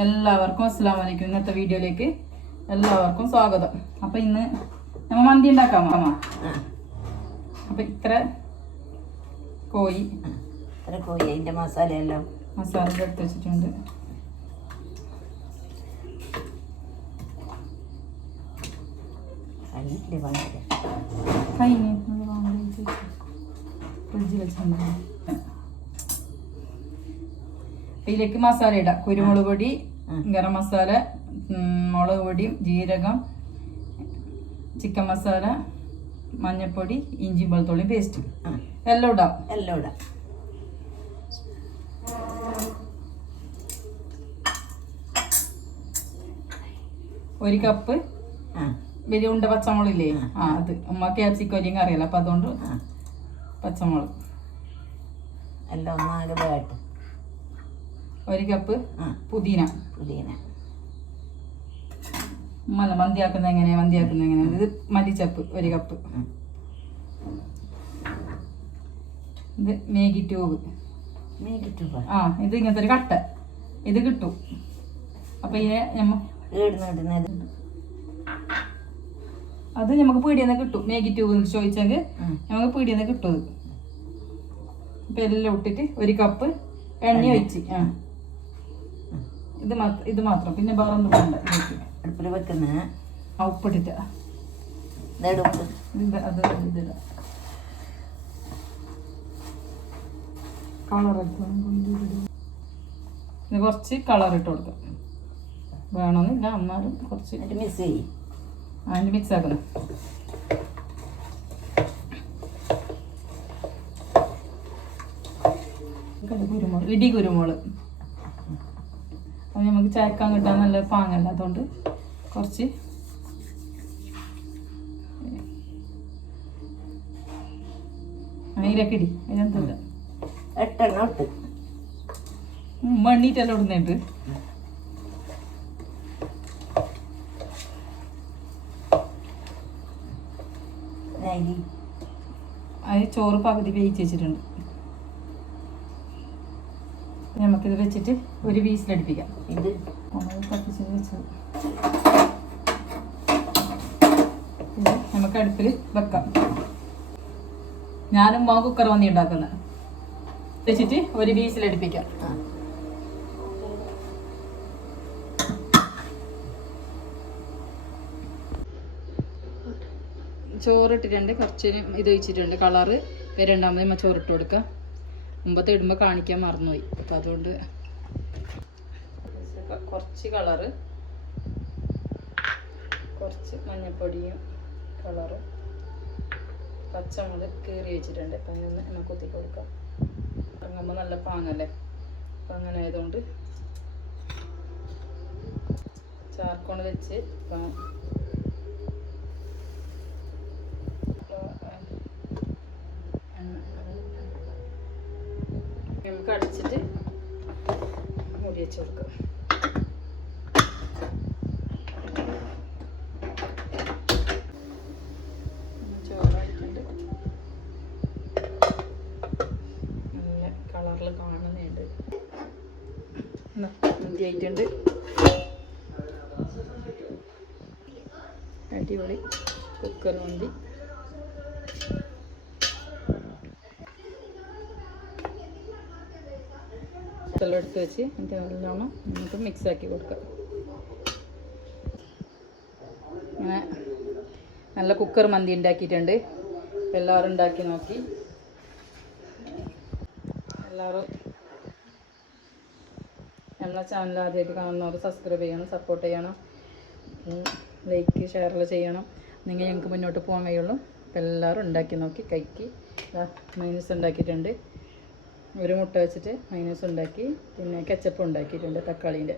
എല്ലാവർക്കും അസ്സലാമു അലൈക്കും. ഇന്നത്തെ വീഡിയോയിലേക്ക് എല്ലാവർക്കും സ്വാഗതം. അപ്പം ഇന്ന് നമ്മൾ മന്തി ഉണ്ടാക്കാം. അപ്പം ഇത്ര കോഴി അതിൻ്റെ മസാല എടുത്ത് വെച്ചിട്ടുണ്ട്. ഫ്രിഡ്ജിൽ വെച്ചിട്ടുണ്ട്. ഇതിലേക്ക് മസാല ഇടാം. കുരുമുളക് പൊടി, ഗരം മസാല, മുളക് പൊടി, ജീരകം, ചിക്കൻ മസാല, മഞ്ഞൾപ്പൊടി, ഇഞ്ചി വെളുത്തുള്ളി പേസ്റ്റ് എല്ലാം ഇടാം. ഒരു കപ്പ് വലിയ ഉണ്ട പച്ചമുളകില്ലേ, അത് ഉമ്മ ക്യാപ്സിക്കം അല്ലെങ്കിൽ അറിയാലോ, അപ്പം അതുകൊണ്ട് പച്ചമുളക് എല്ലാം ഒന്നാകെ. ഒരു കപ്പ് പുതിന. മന്തിയാക്കുന്ന എങ്ങനെ ഇത് മല്ലിച്ചപ്പ് ഒരു കപ്പ്. ഇത് മാഗി ട്യൂബ്. ഇത് ഇങ്ങനത്തെ ഒരു കട്ട ഇത് കിട്ടും. അപ്പൊ അത് നമുക്ക് പീടിയെന്ന് കിട്ടും. മാഗി ട്യൂബ് ചോദിച്ചെങ്കിൽ നമുക്ക് പീടിയെന്ന് കിട്ടും. ഇപ്പൊ എല്ലാം ഇട്ടിട്ട് ഒരു കപ്പ് എണ്ണ ഒഴിച്ച് ഇത് മാത്രം, പിന്നെ വേറെ ഒന്നും വേണ്ട. അടുപ്പിൽ വെക്കുന്ന ഉപ്പിട്ടിട്ട് അത് ഇതിടാം. കുറച്ച് കളർ ഇട്ട് കൊടുക്കാം. വേണമെന്നില്ല, എന്നാലും കുറച്ച് മിക്സ് ചെയ്യും. അതിൻ്റെ മിക്സ് ആക്കണം. കുരുമുളക് അത് നമുക്ക് ചേർക്കാൻ കിട്ടാൻ നല്ല പാങ്ങല്ല, അതുകൊണ്ട് കുറച്ച് അതിലൊക്കെ ഇടി. അതിനെന്തല്ല 8 എണ്ണം ഇട്ട് മണ്ണിട്ടെല്ലാം ഇടുന്നുണ്ട്. അത് ചോറ് പകുതി വേവിച്ച് വെച്ചിട്ടുണ്ട്. നമുക്കിത് വെച്ചിട്ട് ഒരു വീസിലടുപ്പിക്കാം. ഇത് കത്തിച്ച് വെച്ചത് നമുക്ക് അടുപ്പിൽ വെക്കാം. ഞാനും കുക്കർ വന്നി ഉണ്ടാക്കുന്നത് വെച്ചിട്ട് ഒരു വീസിലടുപ്പിക്കാം. ചോറിട്ടിട്ടുണ്ട്, കുറച്ച് ഇത് ഒഴിച്ചിട്ടുണ്ട്. കളറ് രണ്ടാമത് ചോറിട്ട് കൊടുക്കാം. മുമ്പത്തെ ഇടുമ്പോൾ കാണിക്കാൻ മറന്നുപോയി. അപ്പം അതുകൊണ്ട് കുറച്ച് കളറ്, കുറച്ച് മഞ്ഞൾപ്പൊടിയും കളറും, പച്ചമുളക് കീറി വെച്ചിട്ടുണ്ട്. അപ്പം അങ്ങനെ നമുക്ക് കുത്തി കൊടുക്കാം. ഇറങ്ങുമ്പോൾ നല്ല പാങ്ങല്ലേ, അപ്പം അങ്ങനെ ആയതുകൊണ്ട് ചാർക്കോണ് വെച്ച് നമുക്ക് അടിച്ചിട്ട് മൂടി വെച്ച് കൊടുക്കാം. ചോറായിട്ടുണ്ട്, നല്ല കളറിൽ കാണുന്നുണ്ട്. മന്തി ആയിട്ടുണ്ട്, അടിപൊളി കുക്കർ മന്തി. എല്ലാം എടുത്ത് വെച്ച് അതിൻ്റെ നല്ലോണം നമുക്ക് മിക്സാക്കി കൊടുക്കാം. അങ്ങനെ നല്ല കുക്കർ മന്തി ഉണ്ടാക്കിയിട്ടുണ്ട്. എല്ലാവരും ഉണ്ടാക്കി നോക്കി. എല്ലാവരും നമ്മളെ ചാനൽ ആദ്യമായിട്ട് കാണുന്നവർ സബ്സ്ക്രൈബ് ചെയ്യണം, സപ്പോർട്ട് ചെയ്യണം, ലൈക്ക് ഷെയർ ചെയ്യണം. നിങ്ങൾ ഞങ്ങൾക്ക് മുന്നോട്ട് പോകാൻ കഴിയുള്ളൂ. അപ്പോൾ എല്ലാവരും ഉണ്ടാക്കി നോക്കി കഴിക്കി. മൈനസ് ഉണ്ടാക്കിയിട്ടുണ്ട്. ഒരു മുട്ട വെച്ചിട്ട് മൈനസ് ഉണ്ടാക്കി, പിന്നെ കെച്ചപ്പ് ഉണ്ടാക്കിയിട്ടുണ്ട് തക്കാളീൻ്റെ.